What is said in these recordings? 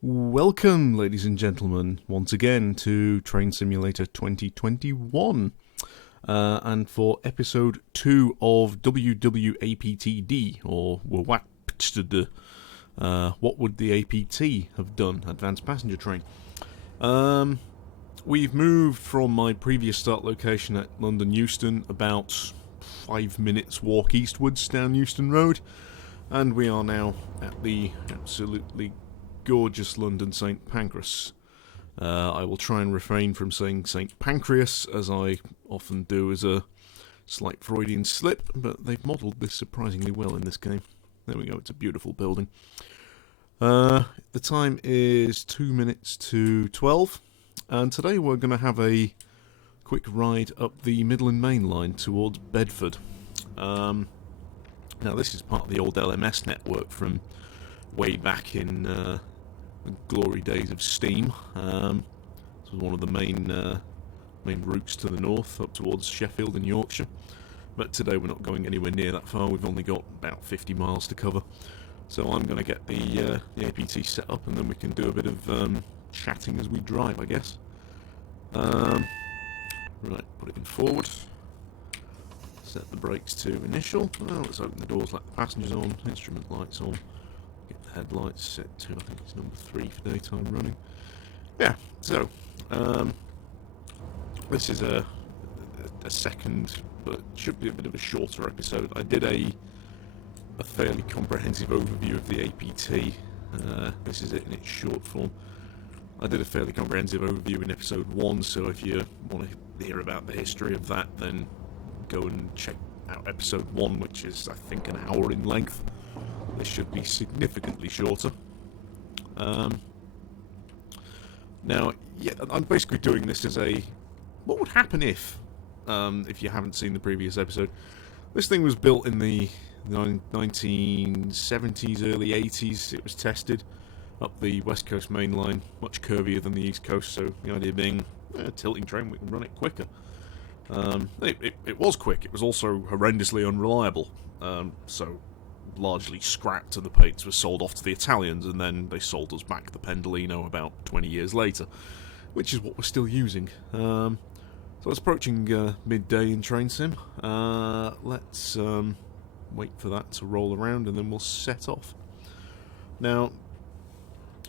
Welcome, ladies and gentlemen, once again to Train Simulator 2021. And for episode 2 of WWAPTD, or WWAPTD, what would the APT have done? Advanced Passenger Train. We've moved from my previous start location at London Euston about 5 minutes walk eastwards down Euston Road, and we are now at the absolutely gorgeous London St Pancras. I will try and refrain from saying St Pancras, as I often do as a slight Freudian slip, but they've modelled this surprisingly well in this game. There we go, it's a beautiful building. The time is 2 minutes to 12, and today we're going to have a quick ride up the Midland Main Line towards Bedford. Now this is part of the old LMS network from way back in the glory days of steam. This was one of the main routes to the north, up towards Sheffield and Yorkshire. But today we're not going anywhere near that far. We've only got about 50 miles to cover. So I'm going to get the APT set up, and then we can do a bit of chatting as we drive, I guess. Right, put it in forward. Set the brakes to initial. Well, let's open the doors, let the passengers on, instrument lights on. Get the headlights set to, I think it's number 3 for daytime running. Yeah, so, this is a second, but should be a bit of a shorter episode. I did a fairly comprehensive overview of the APT. This is it in its short form. I did a fairly comprehensive overview in episode 1, so if you want to hear about the history of that, then go and check out episode 1, which is, I think, an hour in length. This should be significantly shorter. Now, yeah, I'm basically doing this as a... What would happen if you haven't seen the previous episode? This thing was built in the 1970s, early 80s. It was tested up the West Coast main line, much curvier than the East Coast, so the idea being, a tilting train, we can run it quicker. It was quick. It was also horrendously unreliable, so largely scrapped, and the paints were sold off to the Italians, and then they sold us back the Pendolino about 20 years later, which is what we're still using. So it's approaching midday in Train Sim. Let's wait for that to roll around, and then we'll set off. Now,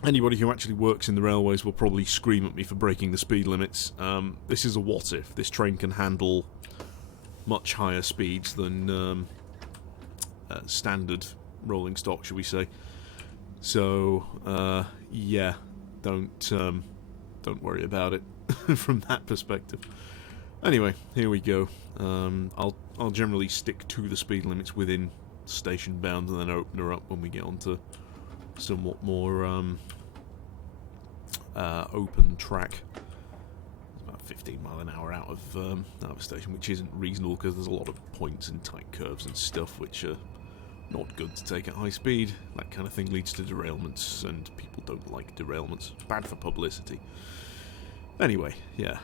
anybody who actually works in the railways will probably scream at me for breaking the speed limits. This is a what if. This train can handle much higher speeds than standard rolling stock, shall we say. So, yeah, don't worry about it from that perspective. Anyway, here we go. I'll generally stick to the speed limits within station bounds, and then open her up when we get onto somewhat more open track. It's about 15 mile an hour out of a station, which isn't reasonable because there's a lot of points and tight curves and stuff which are not good to take at high speed. That kind of thing leads to derailments, and people don't like derailments. It's bad for publicity. Anyway, yeah.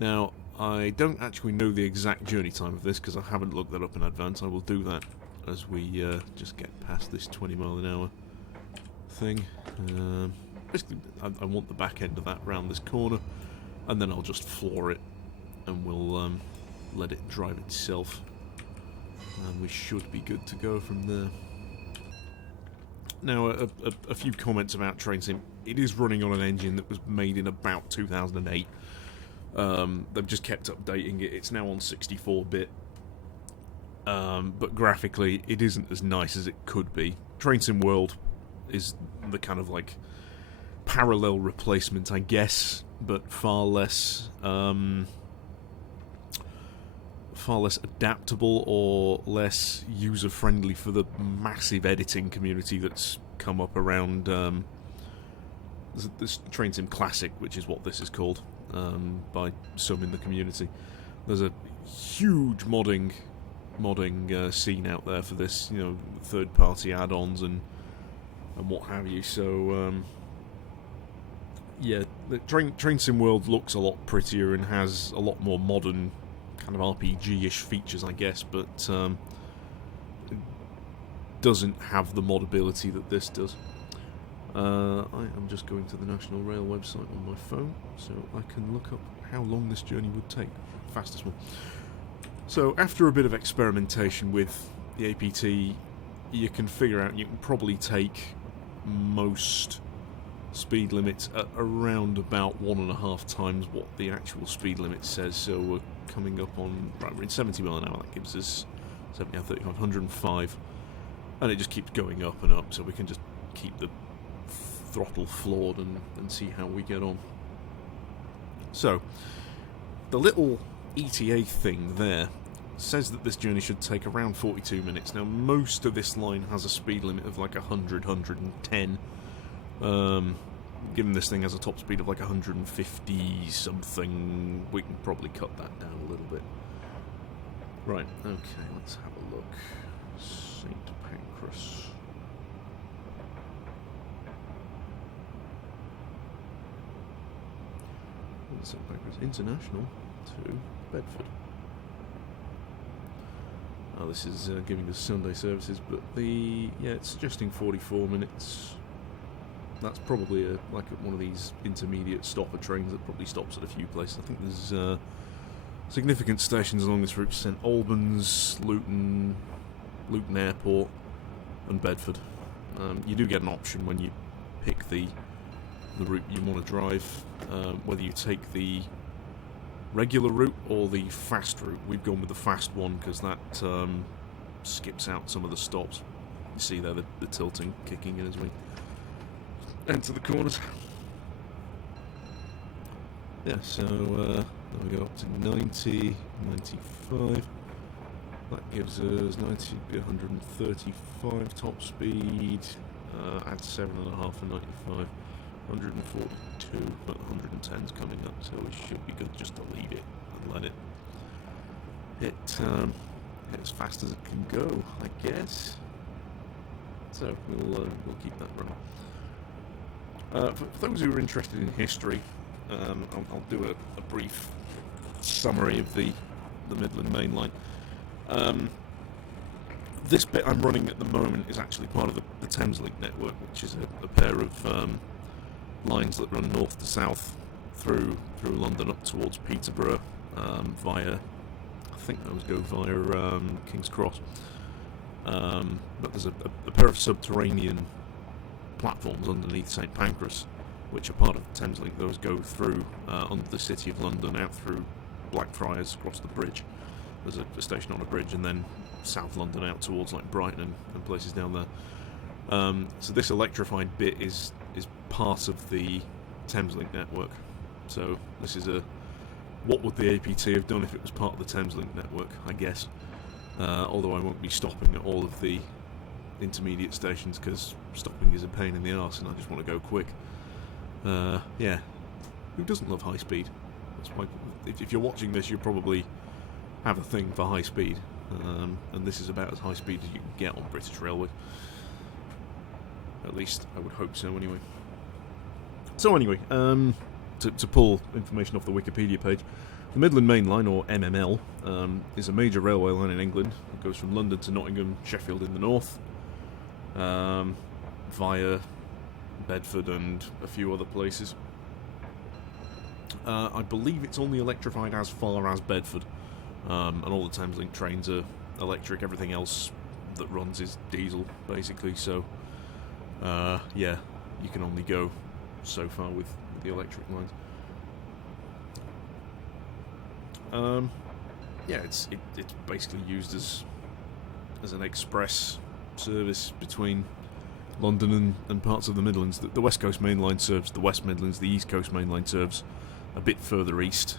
Now, I don't actually know the exact journey time of this because I haven't looked that up in advance. I will do that as we just get past this 20 mile an hour thing. Basically, I want the back end of that round this corner, and then I'll just floor it, and we'll let it drive itself, and we should be good to go from there. Now, a few comments about Train Sim. It is running on an engine that was made in about 2008. They've just kept updating it. It's now on 64-bit. But graphically, it isn't as nice as it could be. Train Sim World is the kind of like parallel replacement, I guess, but far less adaptable or less user-friendly for the massive editing community that's come up around this Train Sim Classic, which is what this is called by some in the community. There's a huge modding scene out there for this, third-party add-ons and what have you. So yeah, the Train Sim World looks a lot prettier and has a lot more modern kind of RPG-ish features, I guess, but it doesn't have the modability that this does. I am just going to the National Rail website on my phone, so I can look up how long this journey would take. Fastest one. So after a bit of experimentation with the APT, you can figure out you can probably take most speed limits at around about 1.5 times what the actual speed limit says. So we're coming up on, right, we're in 70 mile an hour. That gives us 70, 35, 105, and it just keeps going up and up. So we can just keep the throttle floored and see how we get on. So the little ETA thing there says that this journey should take around 42 minutes. Now, most of this line has a speed limit of like 100, 110. Given this thing has a top speed of like 150 something, we can probably cut that down a little bit. Right, okay, let's have a look. St Pancras. St Pancras International to Bedford. Oh, this is giving us Sunday services, but it's suggesting 44 minutes. That's probably like one of these intermediate stopper trains that probably stops at a few places. I think there's significant stations along this route: St Albans, Luton Airport, and Bedford. You do get an option when you pick the route you want to drive, whether you take the regular route or the fast route. We've gone with the fast one because that skips out some of the stops. You see there the tilting kicking in as we enter the corners. Yeah, so then we go up to 90, 95. That gives us 90, 135 top speed. Add 7.5 for 95. 142, but 110's coming up, so we should be good just to leave it and let it hit as fast as it can go, I guess. So we'll keep that running. For those who are interested in history, I'll do a brief summary of the Midland Main Line. This bit I'm running at the moment is actually part of the Thameslink network, which is a pair of lines that run north to south through London up towards Peterborough via, I think those go via King's Cross. But there's a pair of subterranean platforms underneath St Pancras, which are part of the Thameslink. Those go through under the City of London, out through Blackfriars, across the bridge. There's a station on a bridge, and then South London out towards like Brighton and places down there. So this electrified bit is part of the Thameslink network. So this is what would the APT have done if it was part of the Thameslink network, I guess. Although I won't be stopping at all of the intermediate stations because stopping is a pain in the arse and I just want to go quick. Yeah, who doesn't love high speed? That's why, if you're watching this, you probably have a thing for high speed, and this is about as high speed as you can get on British Railways. At least I would hope so, anyway. So anyway, to pull information off the Wikipedia page, the Midland Main Line, or MML, is a major railway line in England. It goes from London to Nottingham, Sheffield in the north, via Bedford and a few other places. I believe it's only electrified as far as Bedford, and all the Thameslink trains are electric. Everything else that runs is diesel, basically, so yeah, you can only go so far with the electric lines. Yeah, it's basically used as an express service between London and parts of the Midlands. The West Coast Main Line serves the West Midlands. The East Coast Main Line serves a bit further east,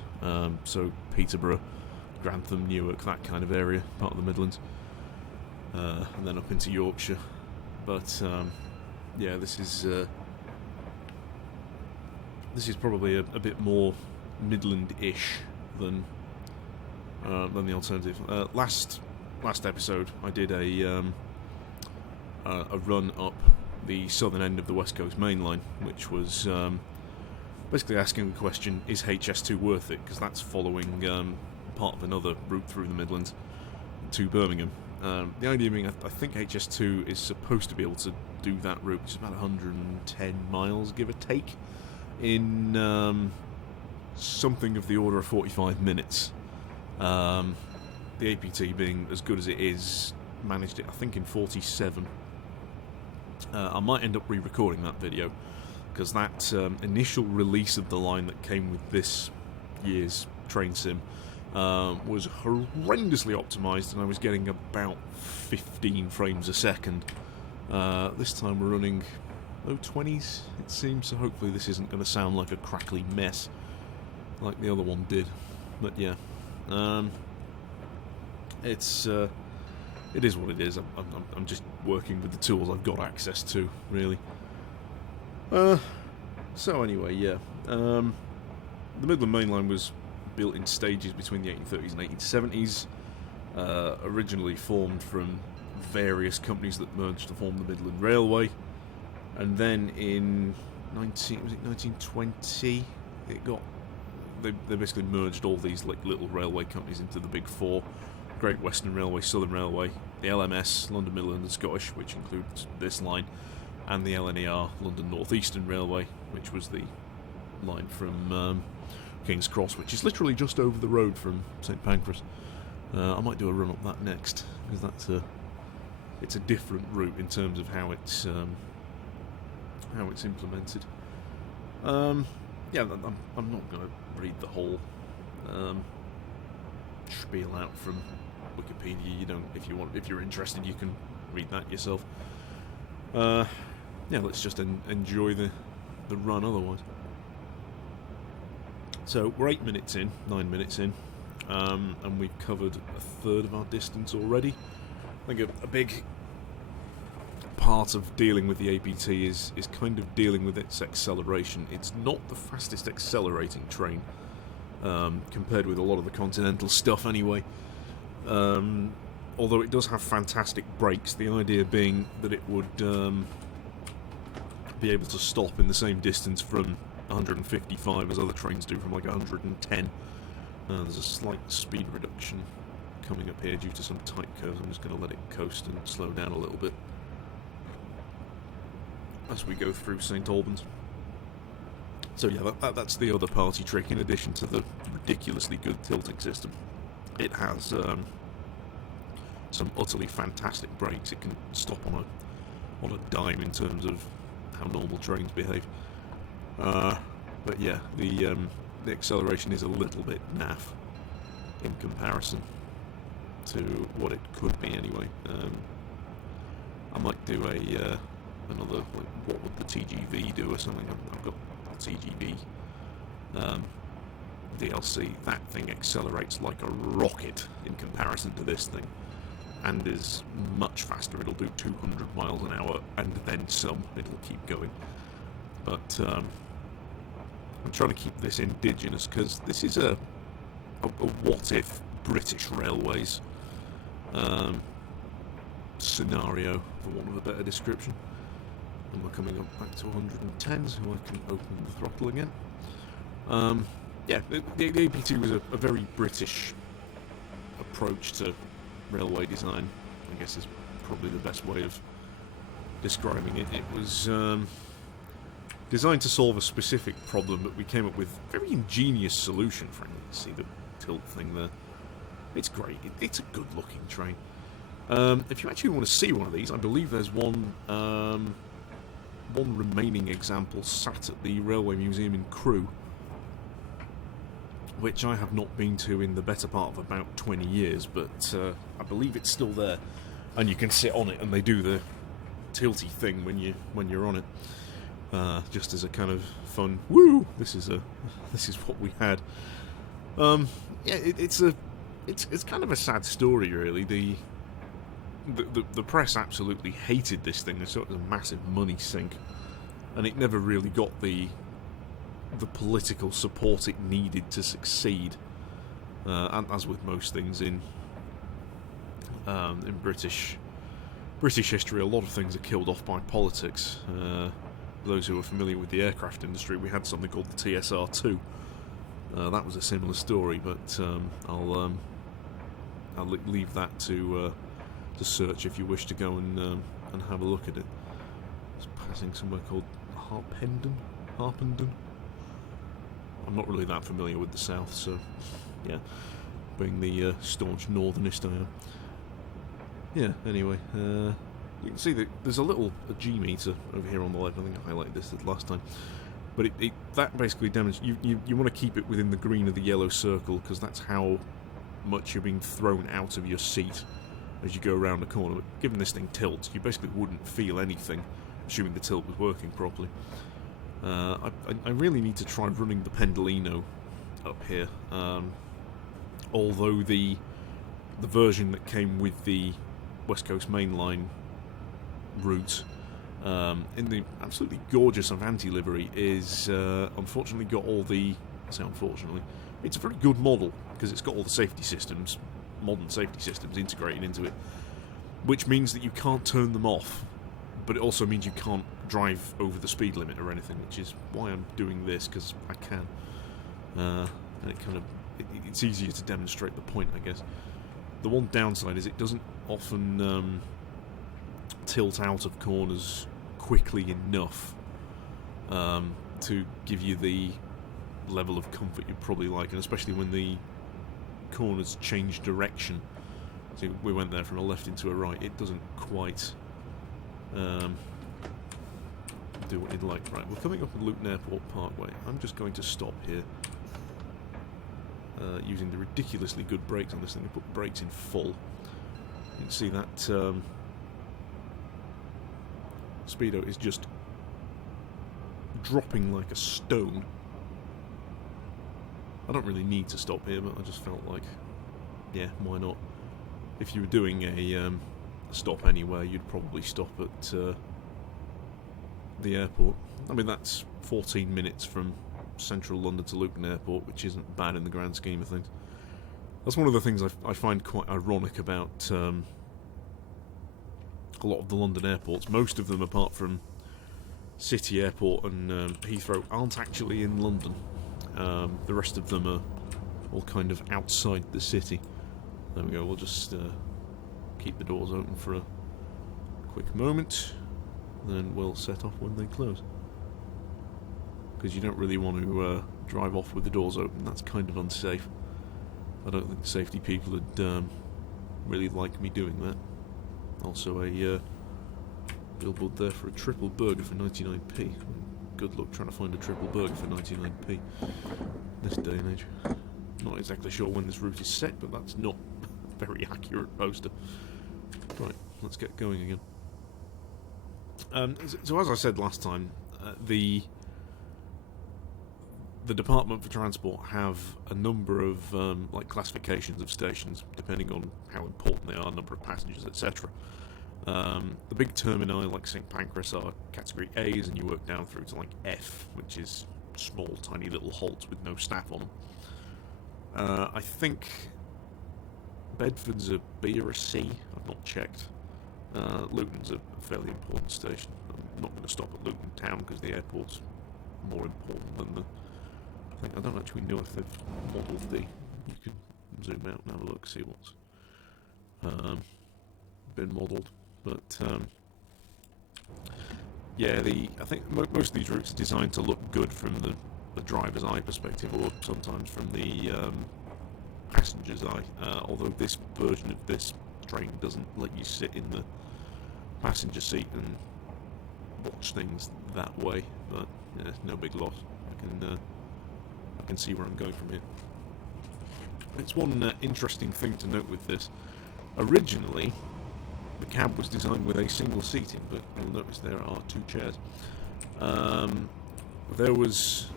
so Peterborough, Grantham, Newark, that kind of area, part of the Midlands, and then up into Yorkshire. But yeah, this is probably a bit more Midland-ish than the alternative. Last episode, I did a run up the southern end of the West Coast Main Line, which was basically asking the question: is HS2 worth it? Because that's following part of another route through the Midlands to Birmingham, The idea being, I think HS2 is supposed to be able to do that route, which is about 110 miles, give or take, in something of the order of 45 minutes. The APT, being as good as it is, managed it, I think, in 47. I might end up re-recording that video, because that initial release of the line that came with this year's train sim was horrendously optimised, and I was getting about 15 frames a second. This time we're running low 20s, it seems, so hopefully this isn't going to sound like a crackly mess like the other one did. But yeah, it is what it is. I'm just working with the tools I've got access to, really. So anyway, yeah, the Midland Main Line was built in stages between the 1830s and 1870s, originally formed from various companies that merged to form the Midland Railway, and then in 1920 they basically merged all these like little railway companies into the big four: Great Western Railway, Southern Railway, the LMS, London Midland and Scottish, which includes this line, and the LNER, London North Eastern Railway, which was the line from King's Cross, which is literally just over the road from St Pancras. I might do a run up that next, because it's a different route in terms of how it's implemented. Yeah, I'm not going to read the whole spiel out from Wikipedia. You don't, if you're interested, you can read that yourself. Yeah, let's just enjoy the run otherwise. So we're 9 minutes in, and we've covered a third of our distance already. I think a big part of dealing with the APT is kind of dealing with its acceleration. It's not the fastest accelerating train, compared with a lot of the continental stuff anyway. Although it does have fantastic brakes, the idea being that it would be able to stop in the same distance from 155 as other trains do from like 110. There's a slight speed reduction coming up here due to some tight curves. I'm just going to let it coast and slow down a little bit as we go through St Albans. So yeah, that's the other party trick. In addition to the ridiculously good tilting system, it has some utterly fantastic brakes. It can stop on a dime in terms of how normal trains behave. But yeah, the acceleration is a little bit naff in comparison to what it could be anyway. I might do another, like, what would the TGV do or something. I've got the TGV DLC. That thing accelerates like a rocket in comparison to this thing, and is much faster. It'll do 200 miles an hour and then some. It'll keep going. But I'm trying to keep this indigenous, because this is a what if British Railways scenario, for want of a better description. And we're coming up back to 110, so I can open the throttle again. Yeah, the APT was a very British approach to railway design, I guess is probably the best way of describing it. It was designed to solve a specific problem, but we came up with a very ingenious solution, frankly. See the tilt thing there? It's great. It's a good-looking train. If you actually want to see one of these, I believe there's one remaining example sat at the Railway Museum in Crewe, which I have not been to in the better part of about 20 years, but I believe it's still there, and you can sit on it, and they do the tilty thing when you're on it. Just as a kind of fun, woo! This is what we had. Yeah, it's kind of a sad story, really. The press absolutely hated this thing. They saw it was a massive money sink, and it never really got the political support it needed to succeed. And as with most things in British history, a lot of things are killed off by politics. Those who are familiar with the aircraft industry, we had something called the TSR-2. That was a similar story, but I'll leave that to search if you wish to go and have a look at it. It's passing somewhere called Harpenden. I'm not really that familiar with the south, so yeah, being the staunch northernist I am. Yeah, anyway, you can see that there's a G meter over here on the left. I think I highlighted this last time. But that basically demonstrates you want to keep it within the green of the yellow circle, because that's how much you're being thrown out of your seat as you go around the corner. But given this thing tilts, you basically wouldn't feel anything, assuming the tilt was working properly. I really need to try running the Pendolino up here. Although the version that came with the West Coast Main Line route in the absolutely gorgeous Avanti livery is unfortunately got all the... I say unfortunately, it's a very good model because it's got all the safety systems, modern safety systems integrated into it, which means that you can't turn them off, but it also means you can't drive over the speed limit or anything, which is why I'm doing this, because I can. And it's easier to demonstrate the point, I guess. The one downside is it doesn't often tilt out of corners quickly enough to give you the level of comfort you'd probably like, and especially when the corners change direction. So we went there from a left into a right. It doesn't quite do what you'd like. Right, we're coming up on Luton Airport Parkway. I'm just going to stop here using the ridiculously good brakes on this thing. They put the brakes in full. You can see that speedo is just dropping like a stone. I don't really need to stop here, but I just felt like, yeah, why not? If you were doing a stop anywhere, you'd probably stop at the airport. I mean, that's 14 minutes from central London to Luton Airport, which isn't bad in the grand scheme of things. That's one of the things I find quite ironic about a lot of the London airports. Most of them, apart from City Airport and Heathrow, aren't actually in London. The rest of them are all kind of outside the city. There we go, we'll just keep the doors open for a quick moment, then we'll set off when they close. Because you don't really want to drive off with the doors open, that's kind of unsafe. I don't think the safety people would really like me doing that. Also a billboard there for a triple burger for 99p. Good luck trying to find a triple burger for 99p this day and age. Not exactly sure when this route is set, but that's not a very accurate poster. Right, let's get going again. So as I said last time, the Department for Transport have a number of like classifications of stations, depending on how important they are, number of passengers, etc. The big termini like St Pancras are category A's, and you work down through to like F, which is small, tiny little halts with no staff on them. I think Bedford's a B or a C. I've not checked. Luton's a fairly important station. I'm not going to stop at Luton Town because the airport's more important than the... I don't actually know if they've modelled the... You can zoom out and have a look, see what's been modelled. But yeah, I think most of these routes are designed to look good from the driver's eye perspective, or sometimes from the passenger's eye. Although this version of this train doesn't let you sit in the passenger seat and watch things that way. But yeah, no big loss. I can see where I'm going from here. It's one interesting thing to note with this. Originally, the cab was designed with a single seating, but you'll notice there are two chairs. There was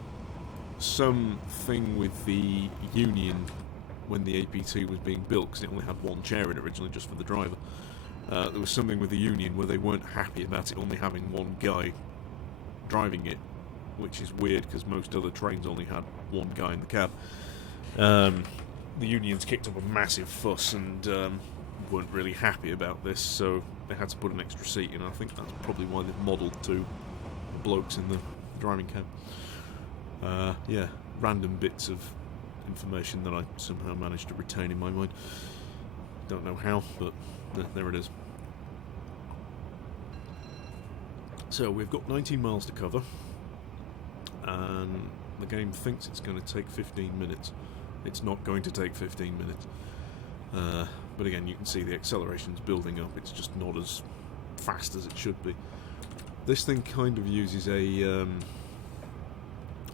something with the Union when the APT was being built, because it only had one chair in originally, just for the driver. There was something with the Union where they weren't happy about it only having one guy driving it, which is weird because most other trains only had one guy in the cab. The Unions kicked up a massive fuss and weren't really happy about this, so they had to put an extra seat in. I think that's probably why they've modelled two blokes in the driving cab. Yeah, random bits of information that I somehow managed to retain in my mind. Don't know how, but There it is. So we've got 19 miles to cover, and the game thinks it's going to take 15 minutes. It's not going to take 15 minutes. But again, you can see the acceleration's building up. It's just not as fast as it should be. This thing kind of uses a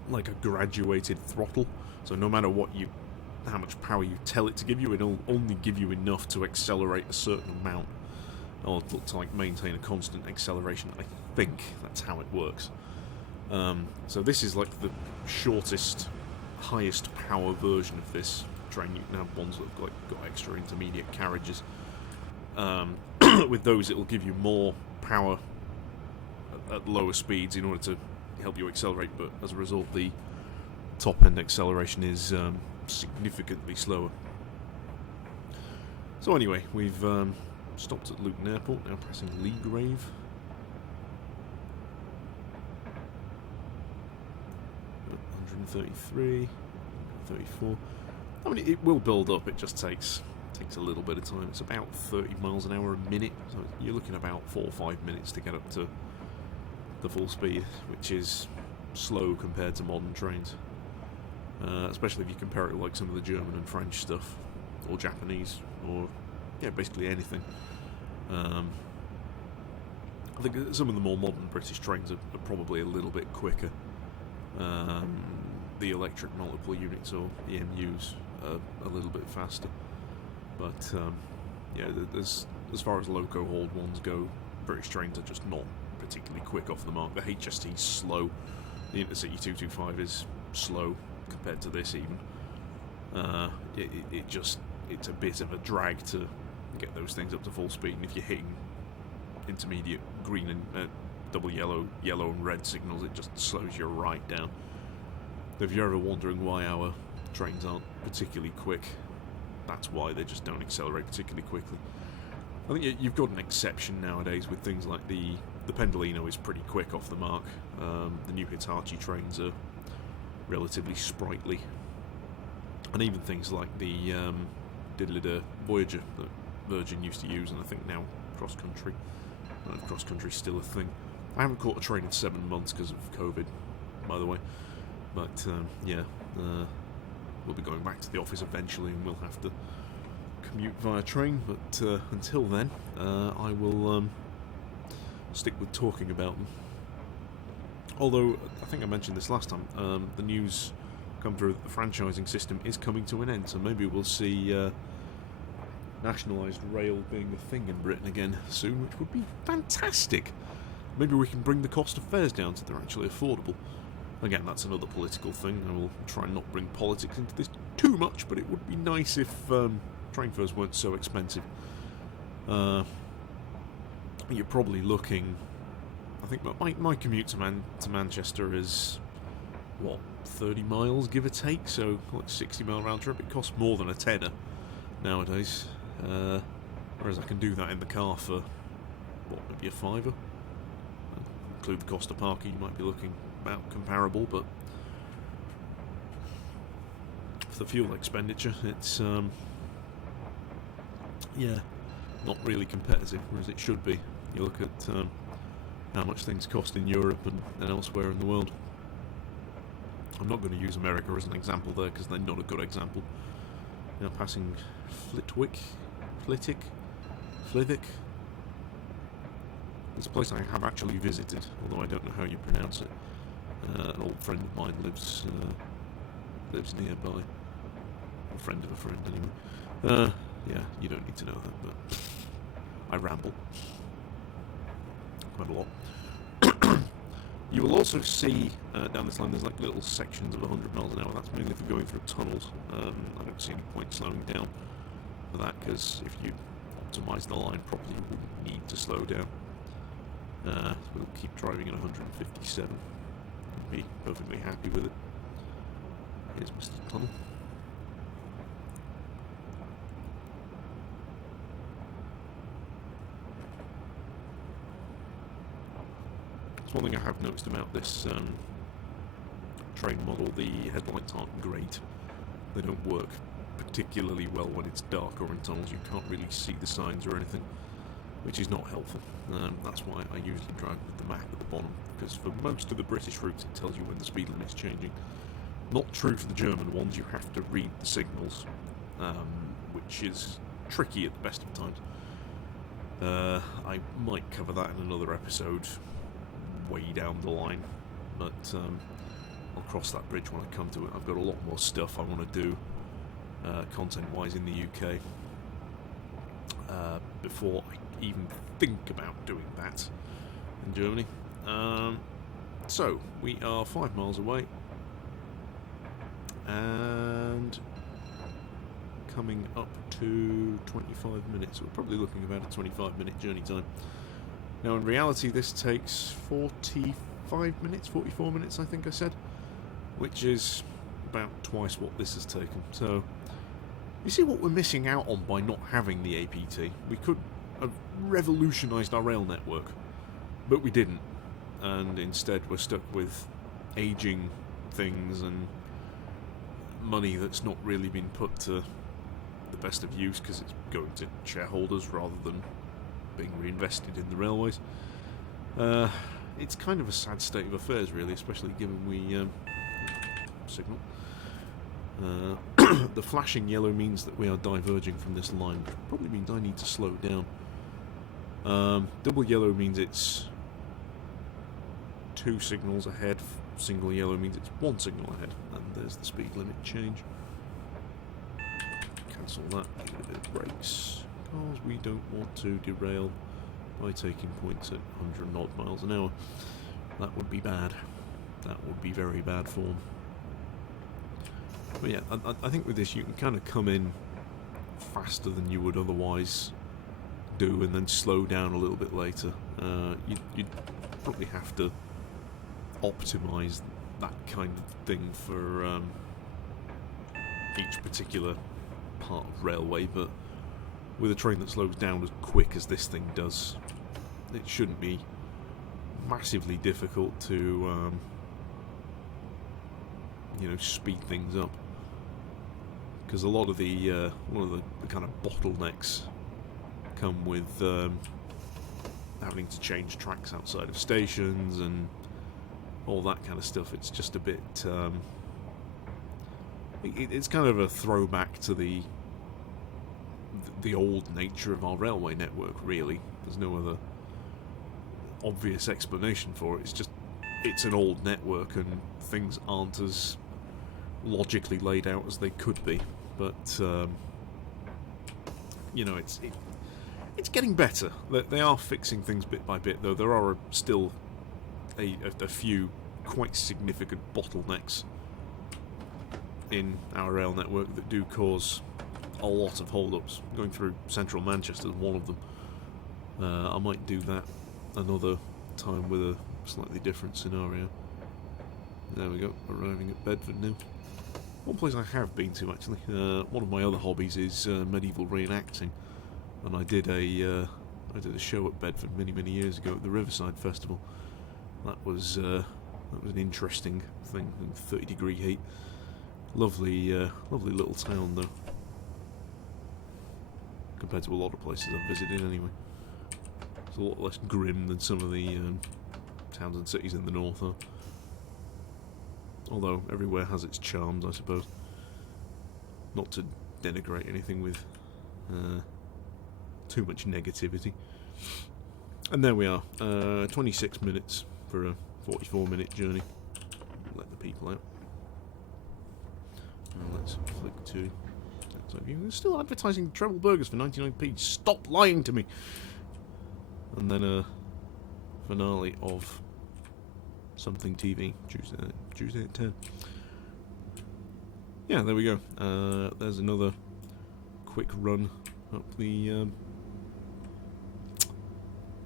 like a graduated throttle. So no matter how much power you tell it to give you, it'll only give you enough to accelerate a certain amount, or to like maintain a constant acceleration. I think that's how it works. So this is like the shortest, highest power version of this train. You can have ones that have got extra intermediate carriages. With those, it'll give you more power at lower speeds in order to help you accelerate, but as a result, the top end acceleration is significantly slower. So anyway, we've stopped at Luton Airport, now passing Leagrave. At 133, 34. I mean, it will build up, it just takes a little bit of time. It's about 30 miles an hour a minute, so you're looking about 4 or 5 minutes to get up to the full speed, which is slow compared to modern trains. Especially if you compare it with like some of the German and French stuff, or Japanese, or yeah, basically anything. I think some of the more modern British trains are probably a little bit quicker. The electric multiple units, or EMUs, are a little bit faster. But yeah, as far as loco-hauled ones go, British trains are just not particularly quick off the mark. The HST's slow. The Intercity 225 is slow compared to this even. It's a bit of a drag to get those things up to full speed, and if you're hitting intermediate green and double yellow and red signals, it just slows you right down. If you're ever wondering why our trains aren't particularly quick, that's why. They just don't accelerate particularly quickly. I think you've got an exception nowadays with things like the Pendolino is pretty quick off the mark. The new Hitachi trains are relatively sprightly, and even things like the Diddley Voyager that Virgin used to use, and I think now cross country. I don't know if cross country's still a thing. I haven't caught a train in 7 months because of COVID, by the way. But yeah, we'll be going back to the office eventually, and we'll have to commute via train. But until then, I will stick with talking about them. Although, I think I mentioned this last time, the news come through that the franchising system is coming to an end, so maybe we'll see nationalised rail being a thing in Britain again soon, which would be fantastic. Maybe we can bring the cost of fares down so they're actually affordable. Again, that's another political thing. I will try and not bring politics into this too much, but it would be nice if train fares weren't so expensive. You're probably looking... I think my commute to Manchester is, what, 30 miles, give or take? So, like 60-mile round trip. It costs more than a tenner nowadays. Whereas I can do that in the car for, what, maybe a fiver? Include the cost of parking, you might be looking about comparable, but for the fuel expenditure, it's yeah, not really competitive, whereas it should be. You look at how much things cost in Europe and elsewhere in the world. I'm not going to use America as an example there, because they're not a good example. Now passing Flitwick. It's a place I have actually visited, although I don't know how you pronounce it. An old friend of mine lives nearby. A friend of a friend, anyway. Yeah, you don't need to know that, but I ramble quite a lot. You will also see down this line there's like little sections of 100 miles an hour. That's mainly for going through tunnels. I don't see any point slowing down for that, because if you optimise the line properly, you wouldn't need to slow down. We'll keep driving at 157. Be perfectly happy with it. Here's Mr. Tunnel. That's one thing I have noticed about this train model. The headlights aren't great. They don't work particularly well when it's dark or in tunnels. You can't really see the signs or anything, which is not helpful. That's why I usually drive with the map at the bottom, because for most of the British routes it tells you when the speed limit's changing. Not true for the German ones. You have to read the signals, which is tricky at the best of times. I might cover that in another episode way down the line, but I'll cross that bridge when I come to it. I've got a lot more stuff I want to do content-wise in the UK before I even think about doing that in Germany. So we are 5 miles away and coming up to 25 minutes. We're probably looking about a 25-minute journey time. Now in reality this takes 45 minutes, 44 minutes I think I said, which is about twice what this has taken. So you see what we're missing out on by not having the APT. We could have revolutionised our rail network, but we didn't, and instead we're stuck with ageing things and money that's not really been put to the best of use because it's going to shareholders rather than being reinvested in the railways. It's kind of a sad state of affairs, really, especially given we signal. The flashing yellow means that we are diverging from this line, which probably means I need to slow down. Double yellow means it's 2 signals ahead. Single yellow means it's 1 signal ahead. And there's the speed limit change. Cancel that. Give it a bit of brakes, because we don't want to derail by taking points at 100 odd miles an hour. That would be bad. That would be very bad form. But yeah, I think with this you can kind of come in faster than you would otherwise do and then slow down a little bit later. You'd probably have to optimise that kind of thing for each particular part of railway, but with a train that slows down as quick as this thing does, it shouldn't be massively difficult to speed things up, because a lot of the kind of bottlenecks come with having to change tracks outside of stations and all that kind of stuff. It's just a bit it's kind of a throwback to the old nature of our railway network, really. There's no other obvious explanation for it. It's just, it's an old network and things aren't as logically laid out as they could be, but it's getting better. They are fixing things bit by bit, though. There are still a few quite significant bottlenecks in our rail network that do cause a lot of hold-ups. Going through central Manchester is one of them. I might do that another time with a slightly different scenario. There we go, arriving at Bedford now. One place I have been to, actually. One of my other hobbies is medieval reenacting, and I did a show at Bedford many years ago at the Riverside Festival. That was an interesting thing in 30-degree heat. Lovely little town, though, compared to a lot of places I've visited anyway. It's a lot less grim than some of the towns and cities in the north are. Although everywhere has its charms, I suppose. Not to denigrate anything with too much negativity. And there we are, 26 minutes for a 44-minute journey. Let the people out. Let's flick to... They're still advertising treble burgers for 99p. Stop lying to me! And then a finale of something TV, Tuesday at 10. Yeah, there we go. There's another quick run up the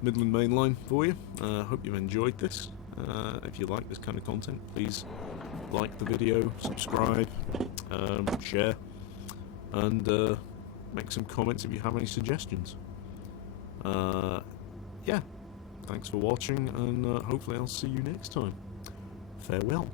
Midland Main Line for you. Hope you've enjoyed this. If you like this kind of content, please like the video, subscribe, share, and make some comments if you have any suggestions. Yeah, thanks for watching, and hopefully I'll see you next time. Farewell.